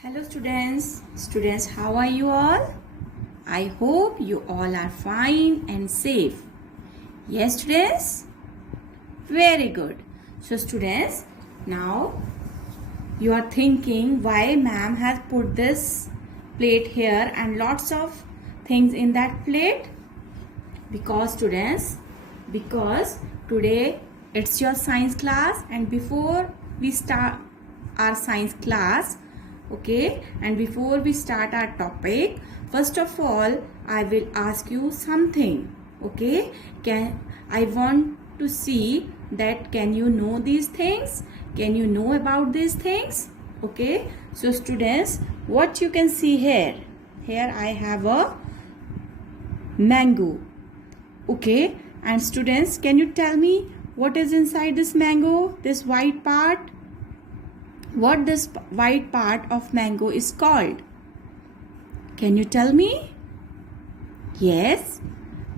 Hello students, how are you all? I hope you all are fine and safe. Yes students? Very good. So students, now you are thinking why ma'am has put this plate here and lots of things in that plate? Because today it's your science class, and before we start our science class, okay, and before we start our topic, first of all I will ask you something. Okay, I want to see that can you know these things, can you know about these things? Okay, so students, what you can see here I have a mango. Okay, and students, can you tell me what is inside this mango, this white part? What this white part of mango is called? Can you tell me? Yes,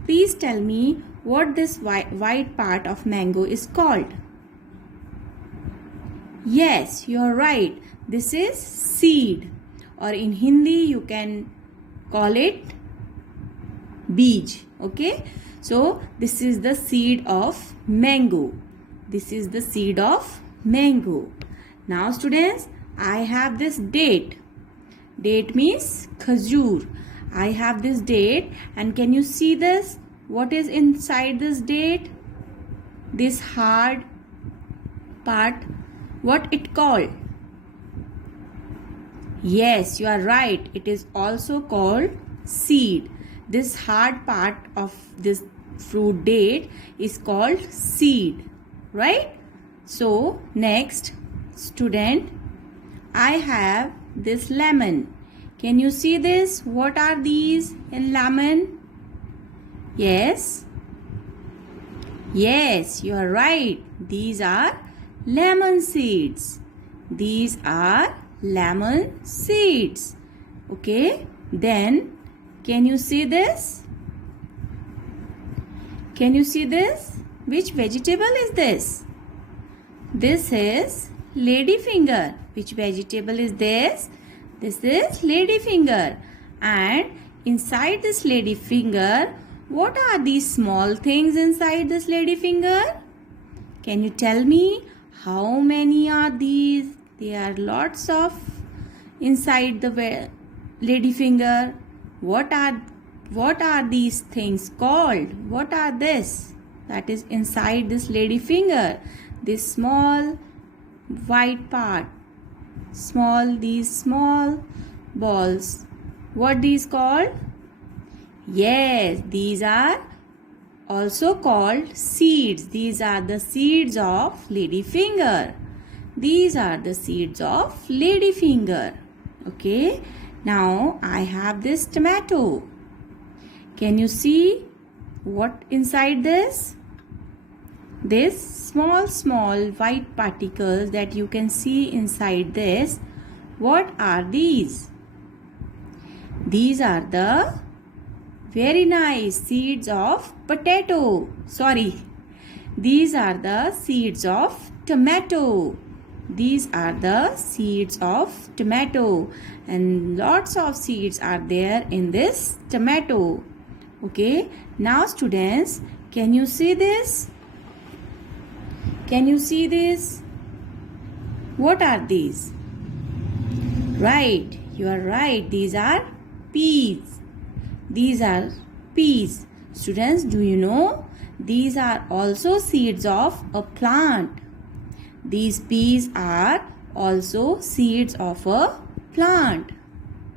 please tell me what this white part of mango is called. Yes, you're right. This is seed, or in Hindi you can call it beej. Okay, so this is the seed of mango. This is the seed of mango. Now students, I have this date. Date means khajur. I have this date, and can you see this? What is inside this date? This hard part, what it called? Yes, you are right. It is also called seed. This hard part of this fruit date is called seed, right? So next, student, I have this lemon. Can you see this? What are these in lemon? Yes, you are right. These are lemon seeds. These are lemon seeds. Okay, then can you see this? Can you see this? Which vegetable is this? This is ladyfinger. Which vegetable is this? This is ladyfinger. And inside this ladyfinger, what are these small things inside this ladyfinger? Can you tell me how many are these? There are lots of inside the ladyfinger. What are these things called? What are this? That is inside this ladyfinger. This small white part. These small balls. What these called? Yes, these are also called seeds. These are the seeds of ladyfinger. These are the seeds of ladyfinger. Okay. Now I have this tomato. Can you see what inside this? This small white particles that you can see inside this. What are these? These are the very nice seeds of potato. These are the seeds of tomato. These are the seeds of tomato, and lots of seeds are there in this tomato. Okay, now students, can you see this? Can you see this? What are these? Right, you are right. These are peas. These are peas. Students, do you know? These are also seeds of a plant. These peas are also seeds of a plant.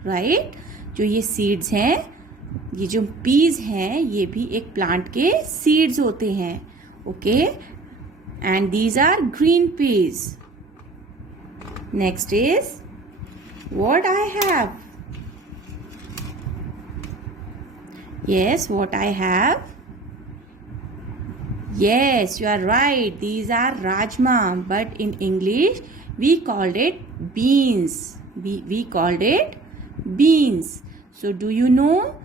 Right? जो ये seeds हैं, ये जो peas हैं, ये भी एक plant के seeds होते हैं. Okay? And these are green peas. Next is what I have. Yes, what I have? Yes, you are right. These are rajma, but in English we called it beans. We called it beans. So do you know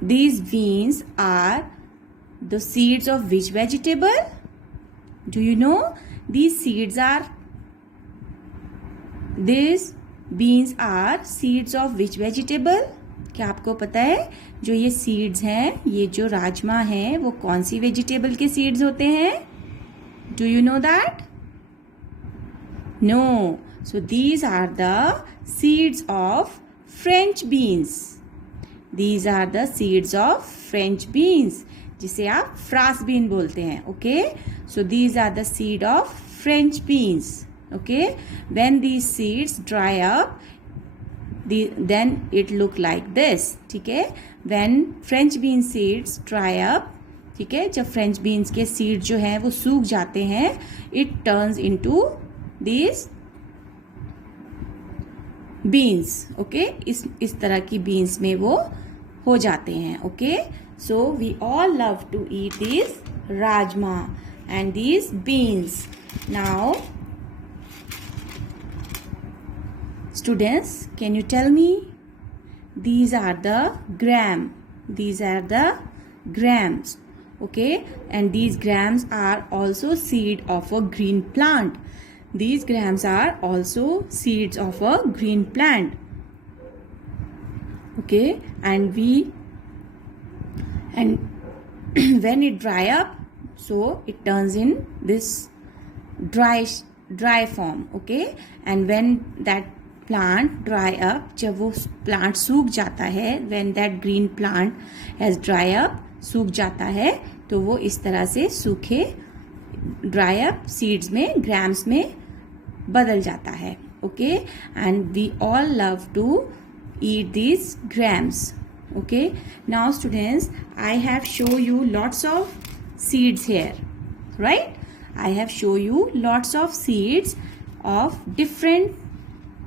these beans are the seeds of which vegetable? Do you know these seeds are this beans are seeds of which vegetable? क्या आपको पता है जो ये seeds हैं, ये जो राजमा हैं, वो कौन सी वेजिटेबल के सीड्स होते हैं? Do you know that? No. So these are the seeds of French beans. These are the seeds of French beans, जिसे आप फ्रांस बीन बोलते हैं. Okay? So these are the seed of French beans. Okay? When these seeds dry up, then it look like this. ठीक है? When French bean seeds dry up, ठीक है, जब French beans के सीड जो हैं वो सूख जाते हैं, it turns into these beans. Okay, इस तरह की बीन्स में वो हो जाते हैं. Okay, so we all love to eat this rajma and this beans. Now students, can you tell me? these are the grams. Okay, and these grams are also seed of a green plant. These grams are also seeds of a green plant. Okay, and when it dry up, so it turns in this dry form. Okay, and when that plant dry up, जब वो plant सूख जाता है, when that green plant has dry up, सूख जाता है, तो वो इस तरह से सूखे dry up seeds में, grams में बदल जाता है. Okay, and we all love to eat this grams. Okay, now students, I have show you lots of seeds here, right? I have show you lots of seeds of different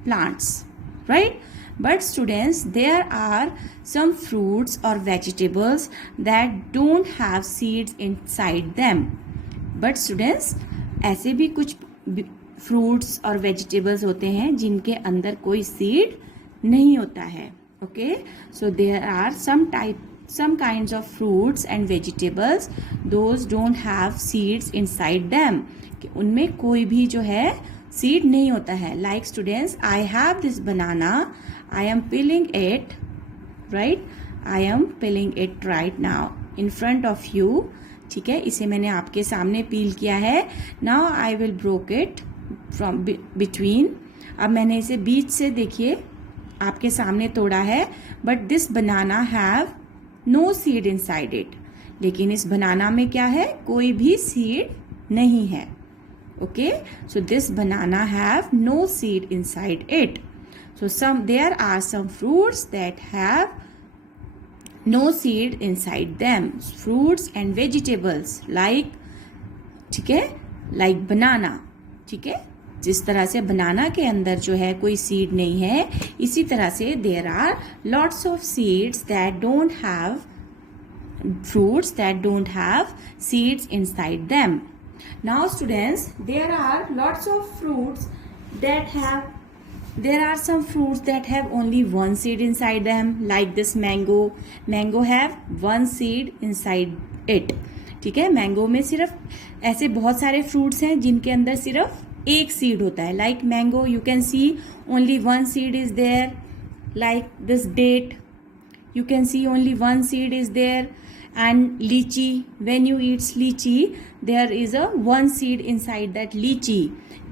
plants, right? But students, there are some fruits or vegetables that don't have seeds inside them. But students, ऐसे भी कुछ fruits और vegetables होते हैं जिनके अंदर कोई seed नहीं होता है. Okay, so there are some kinds of fruits and vegetables, those don't have seeds inside them. कि उनमें कोई भी जो है सीड नहीं होता है. Like students, I have this banana. I am peeling it, right? I am peeling it right now in front of you. ठीक है, इसे मैंने आपके सामने पील किया है. Now I will broke it from between. अब मैंने इसे बीच से, देखिए, आपके सामने तोड़ा है. But this banana have no seed inside it. लेकिन इस बनाना में क्या है? कोई भी सीड नहीं है. Okay, so this banana have no seed inside it. So there are some fruits that have no seed inside them. Fruits and vegetables like, ठीक है, like banana. ठीक है, जिस तरह से बनाना के अंदर जो है कोई सीड नहीं है, इसी तरह से there are lots of seeds that don't have fruits that don't have seeds inside them. Now students, there are lots of fruits that have, there are some fruits that have only one seed inside them, like this mango. Mango have one seed inside it. ठीक है, mango में सिर्फ ऐसे बहुत सारे fruits हैं जिनके अंदर सिर्फ एक सीड होता है. Like mango, you can see only one seed is there. Like this date, you can see only one seed is there. And lychee, when you eat lychee, there is a one seed inside that lychee.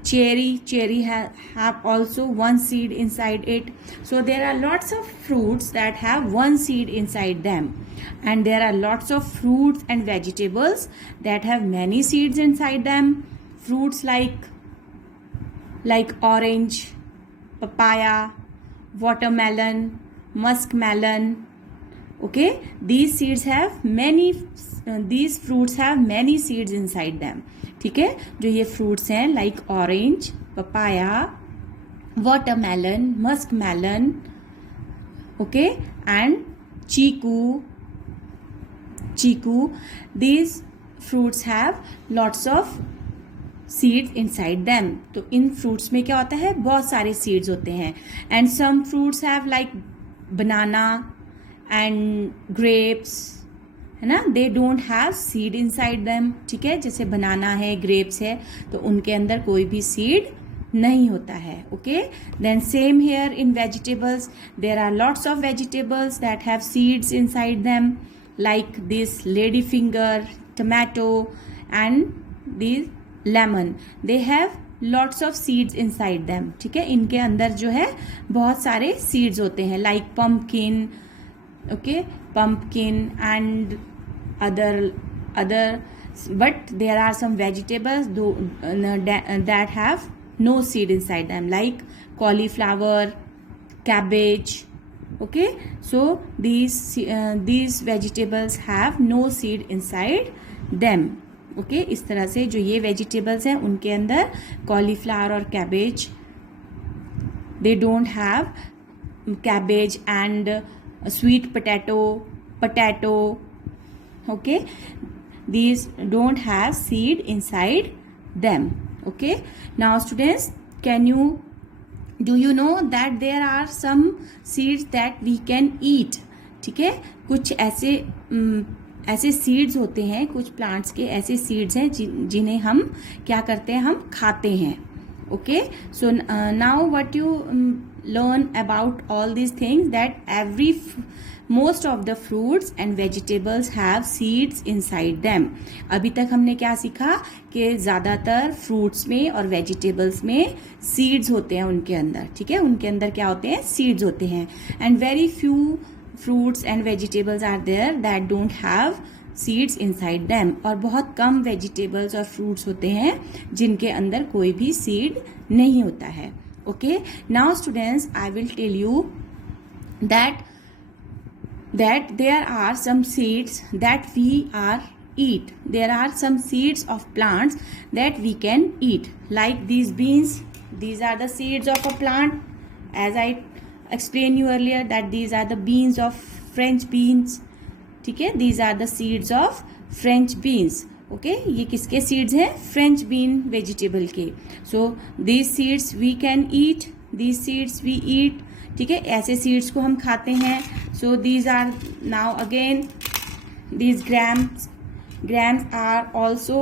Cherry have also one seed inside it. So there are lots of fruits that have one seed inside them, and there are lots of fruits and vegetables that have many seeds inside them. Fruits like orange, papaya, watermelon, muskmelon. Okay, these fruits have many seeds inside them. ठीक है, जो ये fruits हैं like orange, papaya, watermelon, muskmelon, okay, and chiku. These fruits have lots of seeds inside them. तो इन fruits में क्या होता है? बहुत सारे seeds होते हैं. And some fruits have like banana and grapes, है ना, they don't have seed inside them. ठीक है, जैसे बनाना है, ग्रेप्स है, तो उनके अंदर कोई भी सीड नहीं होता है. Okay, then same here in vegetables. There are lots of vegetables that have seeds inside them, like this lady finger, tomato and this lemon. They have lots of seeds inside them. ठीक है, इनके अंदर जो है बहुत सारे seeds होते हैं, like pumpkin. Okay, pumpkin and other but there are some vegetables that have no seed inside them, like cauliflower, cabbage. Okay, so these vegetables have no seed inside them. Okay, इस तरह से जो ये vegetables हैं उनके अंदर cauliflower और cabbage, they don't have cabbage and sweet potato. Okay, these don't have seed inside them. Okay, now students, do you know that there are some seeds that we can eat? ठीक है, कुछ ऐसे seeds होते हैं, कुछ plants के ऐसे seeds हैं जिन्हें हम क्या करते हैं, हम खाते हैं. Okay, so now what you learn about all these things, that most of the fruits and vegetables have seeds inside them. अभी तक हमने क्या सीखा कि ज़्यादातर फ्रूट्स में और वेजिटेबल्स में सीड्स होते हैं उनके अंदर. ठीक है, उनके अंदर क्या होते हैं, सीड्स होते हैं. And very few fruits and vegetables are there that don't have seeds inside them. और बहुत कम vegetables और fruits होते हैं जिनके अंदर कोई भी seed नहीं होता है. Okay, now students, I will tell you that there are some seeds that we are eat. There are some seeds of plants that we can eat, like these beans. These are the seeds of a plant, as I explained you earlier, that these are the beans of French beans. ठीक है, these are the seeds of French beans. Okay, ये किसके seeds हैं, French bean vegetable के. So these seeds we can eat, these seeds we eat. ठीक है, ऐसे seeds को हम खाते हैं. So these are now again these grams are also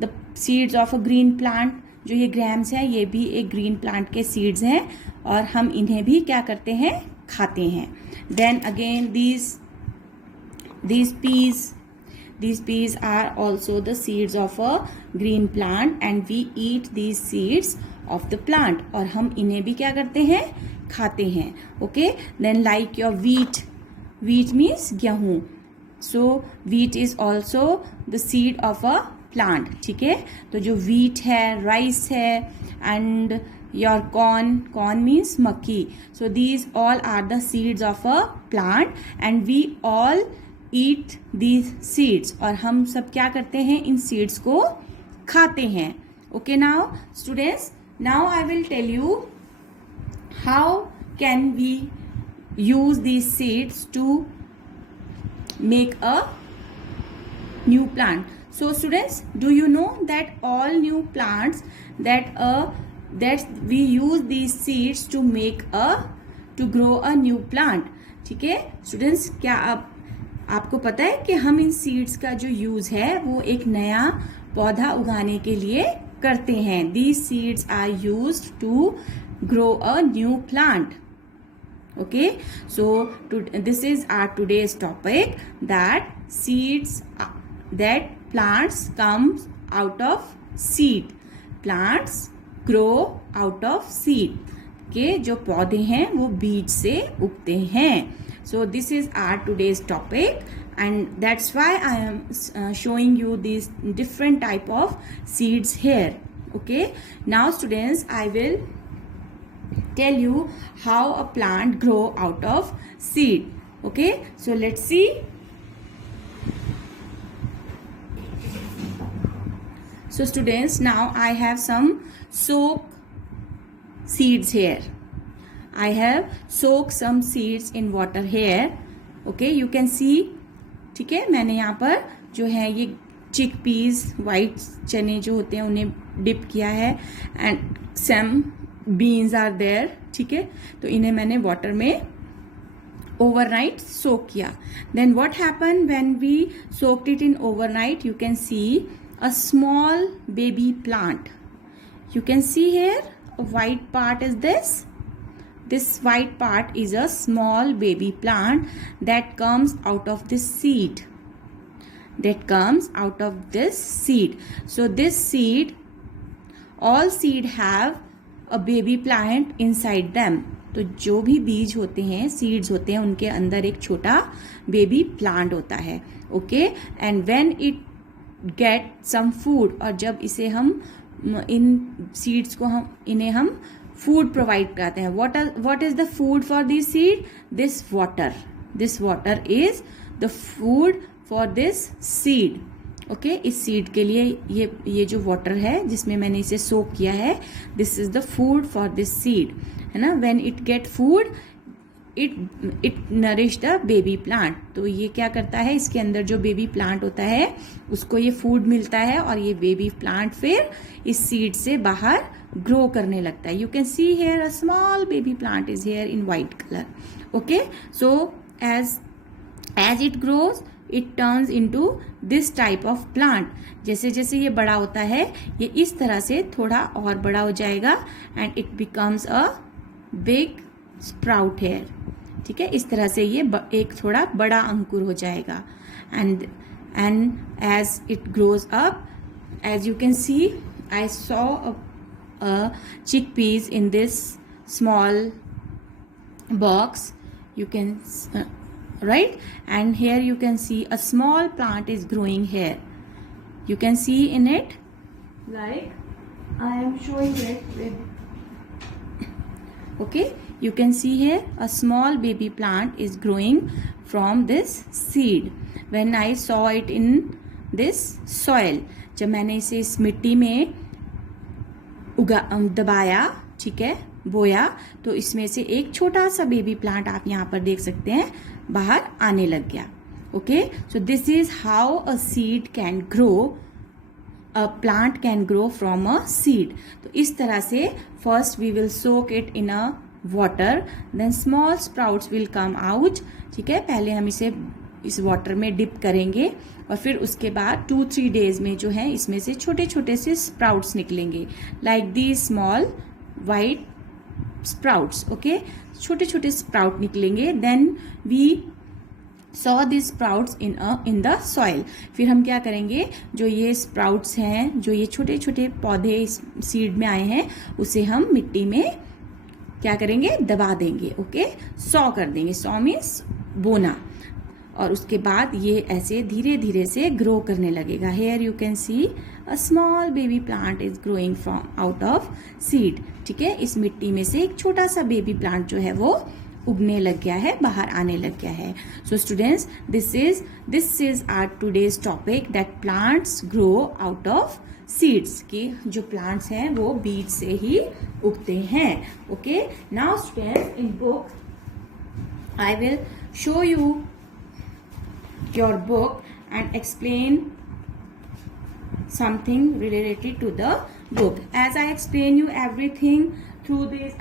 the seeds of a green plant. जो ये ग्राम्स हैं ये भी एक ग्रीन प्लांट के सीड्स हैं और हम इन्हें भी क्या करते हैं, खाते हैं. Then again these peas are also the seeds of a green plant and we eat these seeds of the plant. और हम इन्हें भी क्या करते हैं, खाते हैं. Okay, then like your wheat means गेहूं. so wheat is also the seed of a plant. ठीक है, तो जो wheat है, rice है, and your corn means मक्की. so these all are the seeds of a plant and we all eat these seeds. और हम सब क्या करते हैं, इन seeds को खाते हैं. Okay, now students, now I will tell you how can we use these seeds to make a new plant. So students, do you know that all new plants that we use these seeds to grow a new plant. ठीक है students, क्या आपको पता है कि हम इन seeds का जो यूज है वो एक नया पौधा उगाने के लिए करते हैं. These seeds are used to grow a new plant. Okay, so this is our today's topic, that plants comes out of seed. Plants grow out of seed. के जो पौधे हैं वो बीज से उगते हैं. So this is our today's topic and that's why I am showing you these different type of seeds here. Okay, now students, I will tell you how a plant grow out of seed. Okay, so let's see. So students, now I have some soak seeds here. I have soaked some seeds in water here. Okay, you can see. ठीक है, मैंने यहाँ पर जो है ये चिक piece, white चने जो होते हैं उन्हें डिप किया है and some beans are there. ठीक है, तो इन्हें मैंने वाटर में ओवरनाइट सोक किया. Then what happen when we soaked it in overnight, you can see a small baby plant. You can see here white part is this? This white part is a small baby plant that comes out of this seed. That comes out of this seed. So this seed, all seed have a baby plant inside them. तो जो भी बीज होते हैं, seeds होते हैं, उनके अंदर एक छोटा बेबी प्लांट होता है. Okay, and when it get some food, और जब इसे हम इन सीड्स को इन्हें हम फूड प्रोवाइड कराते हैं. What is the food for this seed? This water is the food for this seed. Okay, इस सीड के लिए ये जो वाटर है जिसमें मैंने इसे सोक किया है, this is the food for this seed, है ना. When it get food, it nourish the baby plant. तो ये क्या करता है, इसके अंदर जो बेबी प्लांट होता है उसको ये फूड मिलता है, और ये बेबी प्लांट फिर इस सीड से बाहर ग्रो करने लगता है. You can see here a small baby plant is here in white colour. Okay, so as it grows it turns into this type of plant. जैसे जैसे ये बड़ा होता है, ये इस तरह से थोड़ा और बड़ा हो जाएगा, and it becomes a big sprout here. ठीक है, इस तरह से ये एक थोड़ा बड़ा अंकुर हो जाएगा. And as it grows up, as you can see, I saw a chickpeas in this small box. You can right, and here you can see a small plant is growing here. You can see in it, like I am showing it with, okay, you can see here a small baby plant is growing from this seed. When I saw it in this soil, जब मैंने इसे इस मिट्टी में दबाया, ठीक है, बोया, तो इसमें से एक छोटा सा बेबी प्लांट आप यहाँ पर देख सकते हैं बाहर आने लग गया. Okay, so this is how a seed can grow, a plant can grow from a seed. तो इस तरह से first we will soak it in a water, then small sprouts will come out. ठीक है, पहले हम इसे इस वाटर में डिप करेंगे, और फिर उसके बाद 2-3 डेज में जो है इसमें से छोटे छोटे से स्प्राउट्स निकलेंगे, like the small white sprouts. Okay, छोटे छोटे स्प्राउट निकलेंगे. Then we saw this sprouts in the soil. फिर हम क्या करेंगे, जो ये स्प्राउट्स हैं, जो ये छोटे छोटे पौधे इस सीड में आए हैं, उसे हम मिट्टी में क्या करेंगे, दबा देंगे. ओके, सॉ कर देंगे. सॉ मीन्स बोना. और उसके बाद ये ऐसे धीरे धीरे से ग्रो करने लगेगा. Here you can see a small baby plant is growing from out of seed. ठीक है, इस मिट्टी में से एक छोटा सा बेबी प्लांट जो है वो उगने लग गया है, बाहर आने लग गया है. So students, this is our today's topic, that plants grow out of seeds. की जो प्लांट्स हैं वो बीज से ही उगते हैं. Okay, now students, in book I will show you your book and explain something related to the book. As I explain you everything through this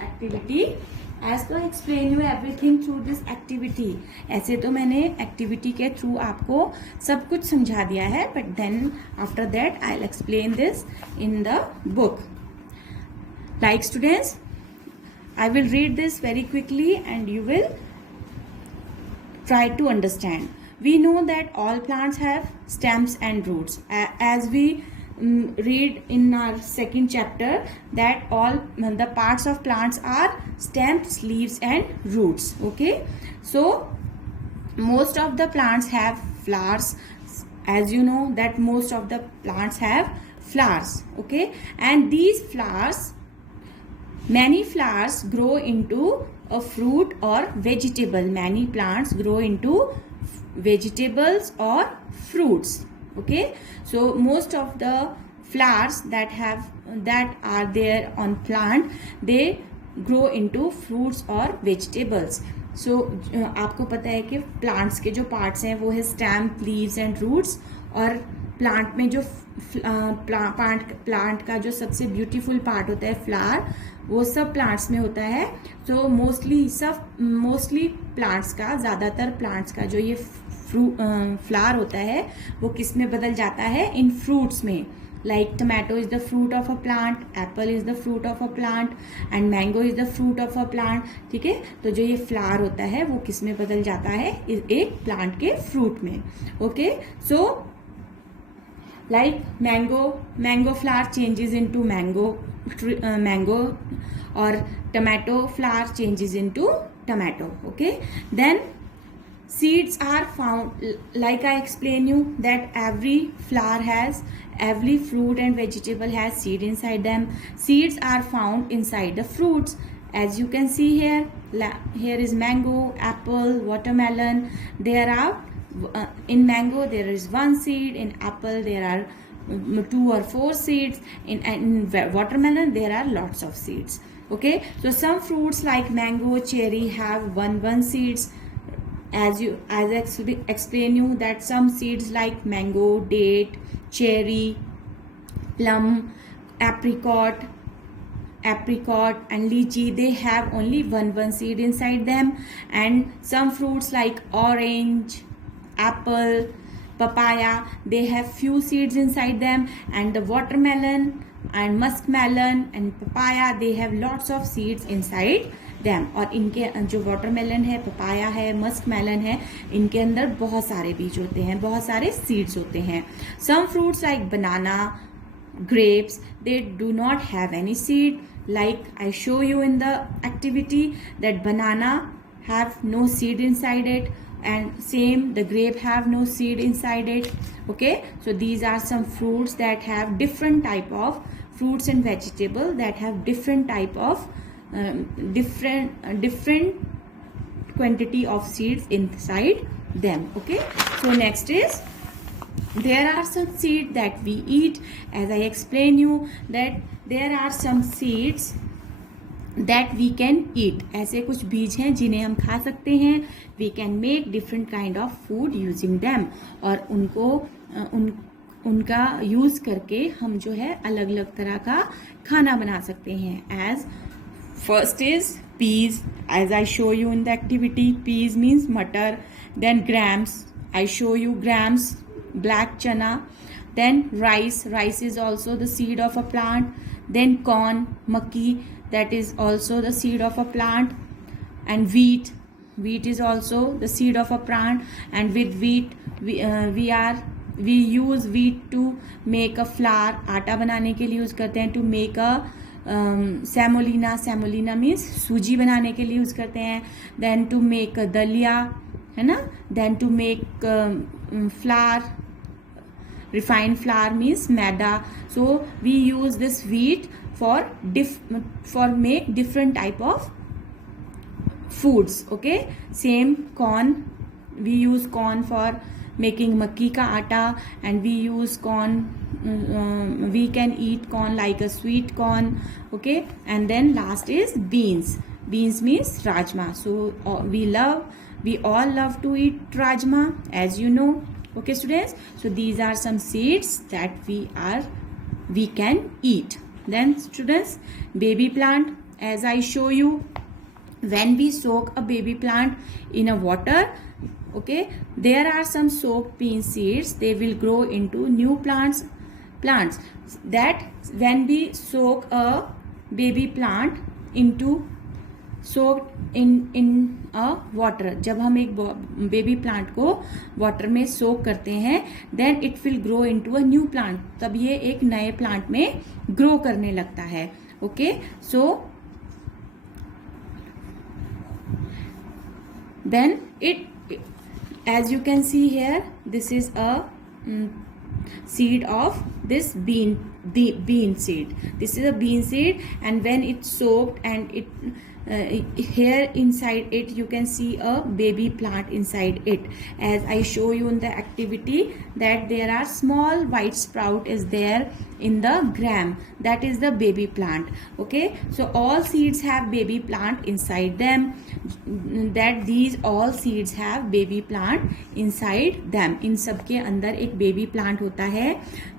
activity, ऐसे तो मैंने एक्टिविटी के थ्रू आपको सब कुछ समझा दिया है, but then after that I'll explain this in the book. Like students, I will read this very quickly and you will try to understand. We know that all plants have stems and roots. As we read in our second chapter, that all the parts of plants are stems, leaves and roots. Okay, so most of the plants have flowers. As you know that most of the plants have flowers. Okay, and these flowers, many flowers grow into a fruit or vegetable. Many plants grow into vegetables or fruits. Okay, so most of the flowers that are there on plant, they grow into fruits or vegetables. So आपको पता है कि plants के जो parts हैं वो है stem, leaves and roots. और plant में जो प्लांट का जो सबसे ब्यूटीफुल पार्ट होता है फ्लावर, वो सब प्लांट्स में होता है. तो मोस्टली प्लांट्स का, ज़्यादातर प्लांट्स का जो ये फ्लावर होता है वो किस में बदल जाता है, इन फ्रूट्स में. like tomato is the fruit of a plant, apple is the fruit of a plant and mango is the fruit of a plant. ठीक है, तो जो ये फ्लावर होता है वो किस में बदल जाता है, एक प्लांट के फ्रूट में. Okay, so like mango flower changes into mango, or tomato flower changes into tomato. Okay, then seeds are found, like I explain you that every fruit and vegetable has seed inside them. Seeds are found inside the fruits, as you can see here. Here is mango, apple, watermelon. There are in mango there is one seed, in apple there are 2 or 4 seeds, in watermelon there are lots of seeds. Okay, so some fruits like mango, cherry have one seeds. As I explain you that some seeds like mango, date, cherry, plum, apricot and lychee, they have only one seed inside them. And some fruits like orange, apple, papaya, they have few seeds inside them. And the watermelon and muskmelon and papaya, they have lots of seeds inside them. और इनके जो watermelon है, papaya है, Musk melon है, इनके अंदर बहुत सारे बीज होते हैं, बहुत सारे सीड्स होते हैं. Some fruits like banana, grapes, they do not have any seed. Like I show you in the activity that banana have no seed inside it, and same the grape have no seed inside it. Okay, so these are some fruits that have different type of fruits and vegetable that have different type of different quantity of seeds inside them. Okay, so next is there are some seeds that we eat. As I explain you that there are some seeds that we can eat. ऐसे कुछ बीज हैं जिन्हें हम खा सकते हैं. We can make different kind of food using them. और उनका यूज करके हम जो है अलग अलग तरह का खाना बना सकते हैं. As first is peas, as I show you in the activity. Peas means matar. Then grams, I show you grams, black chana. Then rice is also the seed of a plant. Then corn, makki, that is also the seed of a plant. And wheat is also the seed of a plant. And with wheat we use wheat to make a flour. आटा बनाने के लिए use करते हैं. To make a semolina means सूजी बनाने के लिए यूज करते हैं. देन टू मेक दलिया, है ना. Then to make flour, refined flour means maida. So we use this wheat for make different type of foods. Okay, same corn, we use corn for making makki ka atta, and we use corn, we can eat corn like a sweet corn. Okay, and then last is beans means rajma. So we all love to eat rajma, as you know. Okay students, so these are some seeds that we can eat. Then students, baby plant, as I show you, when we soak a baby plant in a water, okay, there are some soaked bean seeds, they will grow into new plants. That when we soak a baby plant soaked in a water, जब हम एक baby plant को water में soak करते हैं, then it will grow into a new plant. तब ये एक नए प्लांट में ग्रो करने लगता है. Okay, so then it, as you can see here, this is a seed of this bean seed. This is a bean seed, and when it's soaked and it here inside it you can see a baby plant inside it. As I show you in the activity that there are small white sprout is there in the gram, that is the baby plant. Okay, so all seeds have baby plant inside them, that these all seeds have baby plant inside them. इन सब के अंदर एक baby plant होता है.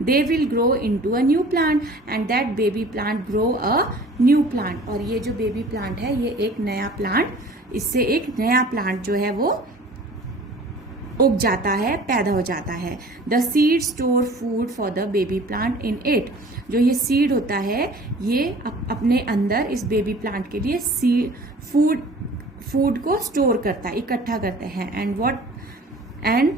They will grow into a new plant, and that baby plant grow a new plant. और ये जो baby plant है ये एक नया plant, इससे एक नया plant जो है वो उग जाता है, पैदा हो जाता है। The seed store food for the baby plant in it. जो ये सीड होता है ये अपने अंदर इस बेबी प्लांट के लिए फूड को स्टोर करता है, इकट्ठा करते हैं। एंड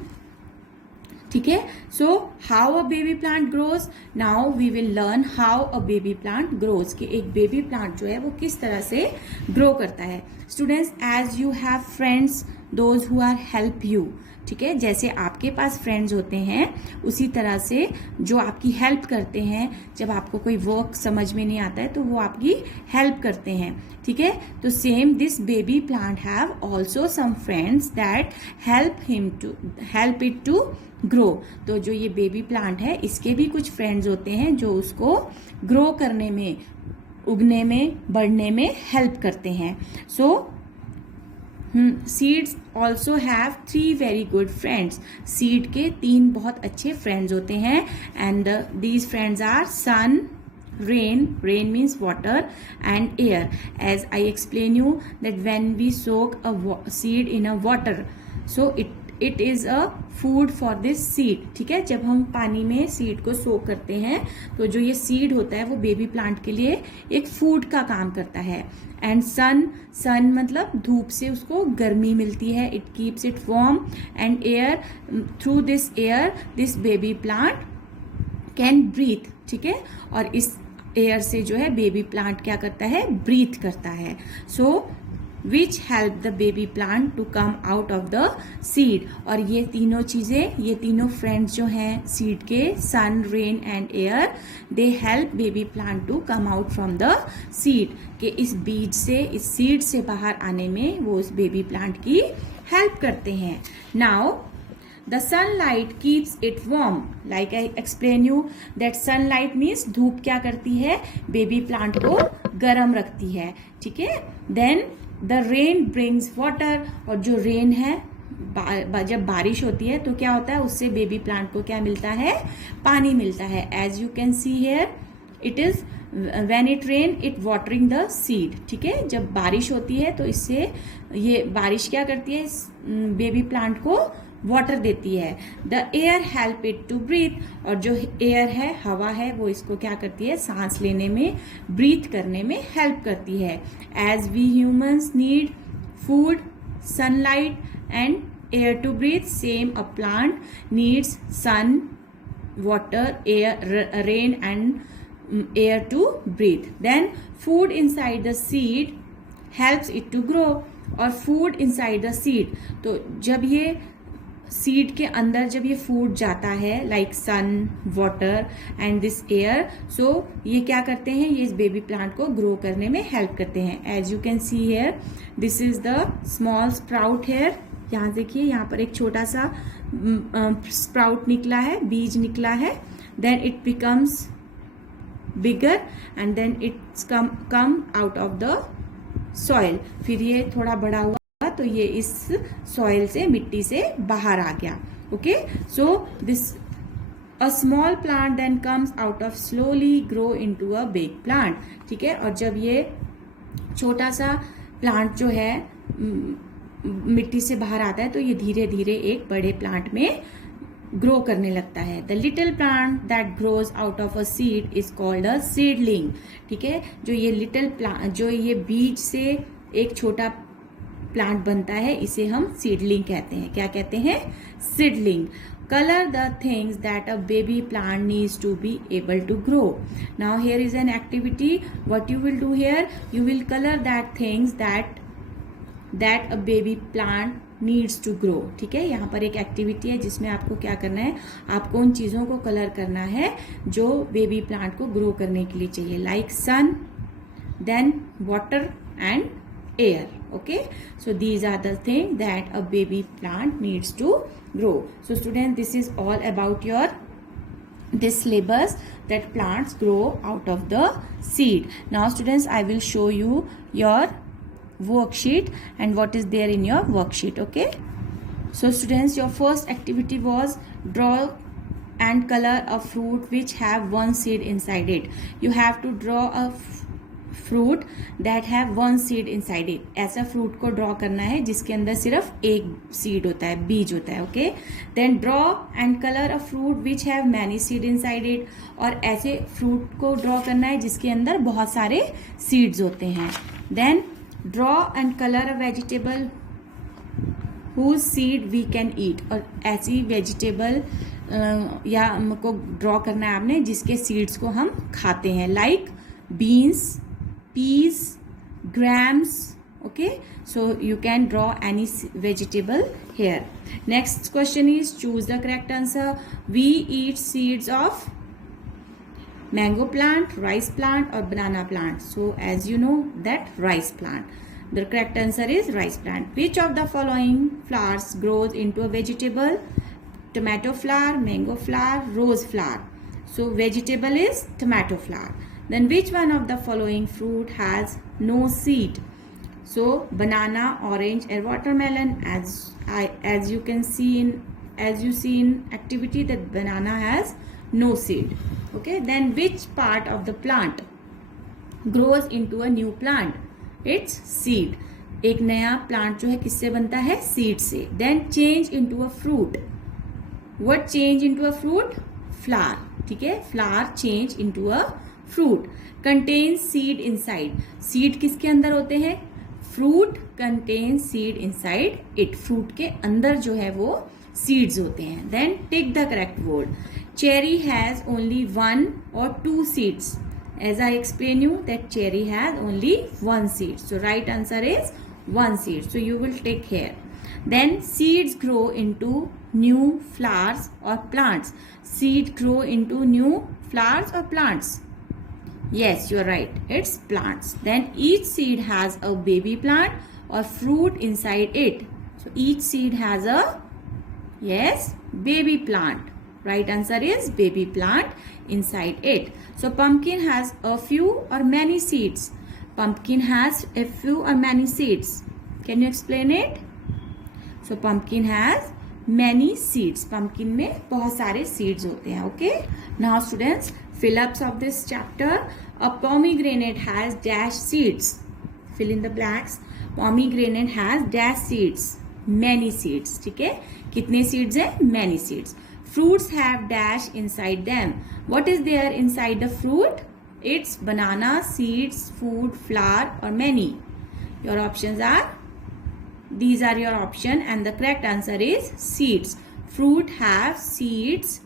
ठीक है, so how a baby plant grows. Now we will learn how a baby plant grows, कि एक बेबी प्लांट जो है वो किस तरह से ग्रो करता है। Students, as you have friends those who are help you, ठीक है, जैसे आपके पास फ्रेंड्स होते हैं उसी तरह से जो आपकी हेल्प करते हैं, जब आपको कोई वर्क समझ में नहीं आता है तो वो आपकी हेल्प करते हैं, ठीक है। तो same this baby plant have also some friends that help it to grow. तो जो ये बेबी प्लांट है इसके भी कुछ फ्रेंड्स होते हैं जो उसको ग्रो करने में, उगने में, बढ़ने में हेल्प करते हैं। So seeds also have 3 very good friends. Seed के 3 बहुत अच्छे फ्रेंड्स होते हैं and these friends are sun, rain means water, and air. As I explain you that when we soak a seed in a water, so it is a food for this seed, ठीक है। जब हम पानी में seed को सोक करते हैं तो जो ये सीड होता है वो बेबी प्लांट के लिए एक फूड का काम करता है। एंड सन मतलब धूप से उसको गर्मी मिलती है, it keeps it warm. And air, through this air this baby plant can breathe, ठीक है। और इस एयर से जो है बेबी प्लांट क्या करता है, ब्रीथ करता है। So which help the baby plant to come out of the seed. और ये तीनों चीजें, ये तीनों फ्रेंड्स जो हैं सीड के, sun, rain and air, they help baby plant to come out from the seed, कि इस बीज से, इस सीड से बाहर आने में वो उस बेबी प्लांट की हेल्प करते हैं। Now the sunlight keeps it warm, like I explain you that sunlight means धूप क्या करती है, बेबी प्लांट को गर्म रखती है, ठीक है। then the rain brings water, और जो रेन है, जब बारिश होती है तो क्या होता है, उससे बेबी प्लांट को क्या मिलता है, पानी मिलता है। as you can see here it is when it rain it watering the seed, ठीक है। जब बारिश होती है तो इससे ये बारिश क्या करती है, बेबी प्लांट को वाटर देती है। The air help it to breathe, और जो एयर है, हवा है, वो इसको क्या करती है, सांस लेने में, ब्रीथ करने में हेल्प करती है। As we humans need food, sunlight and air to breathe, same a plant needs sun, water, rain and air to breathe. Then food inside the seed helps it to grow, और food inside the seed, तो जब ये seed के अंदर जब ये food जाता है, like sun, water and this air, so ये क्या करते हैं, ये इस बेबी प्लांट को ग्रो करने में हेल्प करते हैं। As you can see here this is the small sprout here. यहाँ देखिए, यहाँ पर एक छोटा सा स्प्राउट निकला है, बीज निकला है। Then it becomes bigger and then its come out of the soil. फिर ये थोड़ा बड़ा हुआ तो ये इस सॉइल से, मिट्टी से बाहर आ गया। Okay, so this a small plant then comes out of slowly grow into a big plant, ठीक है। और जब ये छोटा सा प्लांट जो है मिट्टी से बाहर आता है तो ये धीरे धीरे एक बड़े प्लांट में ग्रो करने लगता है। The little plant that grows out of a seed is called a seedling, ठीक है। जो ये लिटिल प्लांट, जो ये बीज से एक छोटा प्लांट बनता है, इसे हम सीडलिंग कहते हैं। क्या कहते हैं, seedling. Color the things that a baby plant needs to be able to grow. Now here is an activity. What you will do here, you will color that things that a baby plant needs to grow, ठीक है। यहाँ पर एक activity है जिसमें आपको क्या करना है, आपको उन चीजों को कलर करना है जो बेबी प्लांट को ग्रो करने के लिए चाहिए, like sun, then water and air. Okay, so these are the things that a baby plant needs to grow. So students, this is all about your this syllabus that plants grow out of the seed. Now students, I will show you your worksheet and what is there in your worksheet. Okay, so students, your first activity was draw and color a fruit which have one seed inside it. You have to draw a fruit that have one seed inside it. ऐसा fruit को draw करना है जिसके अंदर सिर्फ एक seed होता है, बीज होता है. Okay, then draw and colour a fruit which have many seed inside it. और ऐसे फ्रूट को ड्रॉ करना है जिसके अंदर बहुत सारे सीड्स होते हैं. Then draw and colour a vegetable whose seed we can eat. और ऐसी वेजिटेबल या हमको ड्रॉ करना है आपने जिसके सीड्स को हम खाते हैं, like beans, peas, grams. Okay, so you can draw any vegetable here. Next question is choose the correct answer. We eat seeds of mango plant, rice plant or banana plant. So as you know that rice plant. The correct answer is rice plant. Which of the following flowers grows into a vegetable? Tomato flower, mango flower, rose flower. So vegetable is tomato flower. Then which one of the following fruit has no seed? So banana, orange and watermelon. As you can see in activity that banana has no seed. Okay, then which part of the plant grows into a new plant? It's seed. एक नया plant जो है किससे बनता है? Seed से. Then change into a fruit. What change into a fruit? Flower. ठीक है, flower change into a fruit. Contains seed inside. Seed किसके अंदर होते हैं? Fruit contains seed inside it. Fruit के अंदर जो है वो seeds होते हैं. Then take the correct word. Cherry has only one or two seeds. As I explain you that cherry has only one seed. So right answer is one seed. So you will take here. Then seeds grow into new flowers or plants. Seed grow into new flowers or plants. Yes, you are right. It's plants. Then each seed has a baby plant or fruit inside it. So each seed has a, yes, baby plant. Right answer is baby plant inside it. So pumpkin has a few or many seeds. Pumpkin has a few or many seeds. Can you explain it? So pumpkin has many seeds. Pumpkin में बहुत सारे seeds होते हैं. Okay. Now students, fill-ups of this chapter. A pomegranate has dash seeds. Fill in the blanks. Pomegranate has dash seeds. Many seeds. ठीक है. कितने seeds हैं? Many seeds. Fruits have dash inside them. What is there inside the fruit? It's banana, seeds, food, flower or many. Your options are, these are your option and the correct answer is seeds. Fruit have seeds.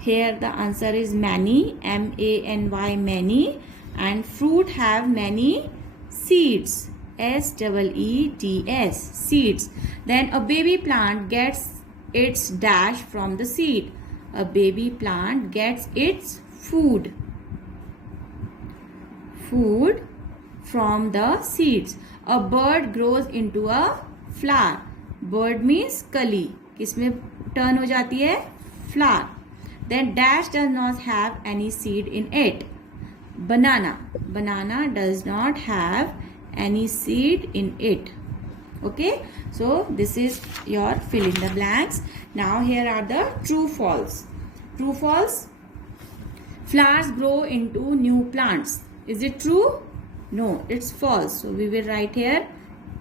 Here the answer is many, M-A-N-Y, many. And fruit have many seeds, S-E-E-D-S, seeds. Then a baby plant gets its dash from the seed. A baby plant gets its food from the seeds. A bird grows into a flower. Bird means कली, किसमें turn हो जाती है? Flower. Then dash does not have any seed in it. Banana does not have any seed in it. Okay, so this is your fill in the blanks. Now here are the true false. True false. Flowers grow into new plants. Is it true? No, it's false. So we will write here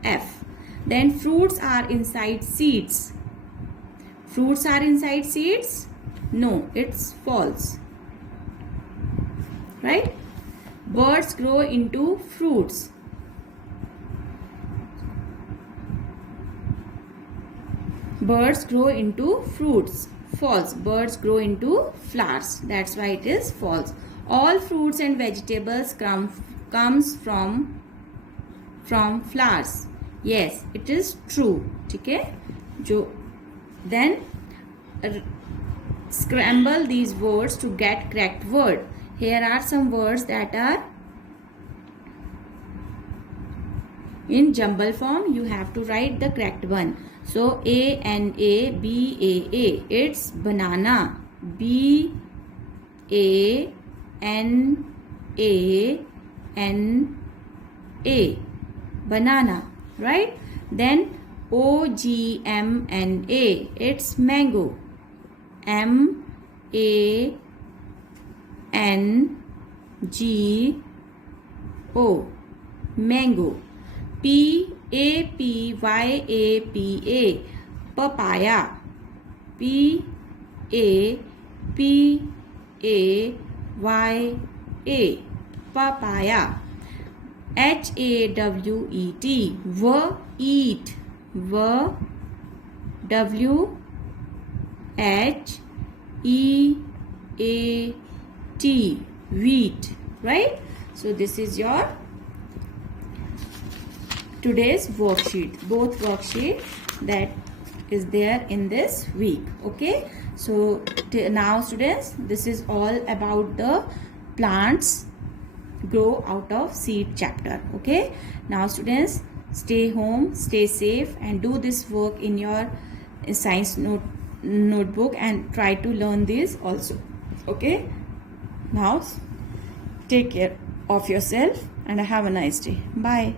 F. Then fruits are inside seeds. Fruits are inside seeds? No, it's false. Right? Birds grow into fruits. Birds grow into fruits. False. Birds grow into flowers. That's why it is false. All fruits and vegetables comes from flowers. Yes, it is true. ठीक है? Then scramble these words to get correct word. Here are some words that are in jumble form. You have to write the correct one. So A-N-A-B-A-A. It's banana. B-A-N-A-N-A. Banana. Right? Then O-G-M-N-A. It's mango. M-A-N-G O. Mango. P-A-P-Y-A-P-A. Papaya. P-A-P-A-Y-A. Papaya. H-A-W-E-T. Eat. W-H-E-A-T. Wheat. Right? So this is your today's worksheet. Both worksheet that is there in this week. Okay. So now students, this is all about the plants grow out of seed chapter. Okay. Now students, stay home, stay safe, and do this work in your science notebook and try to learn this also. Okay. Now take care of yourself and have a nice day. Bye.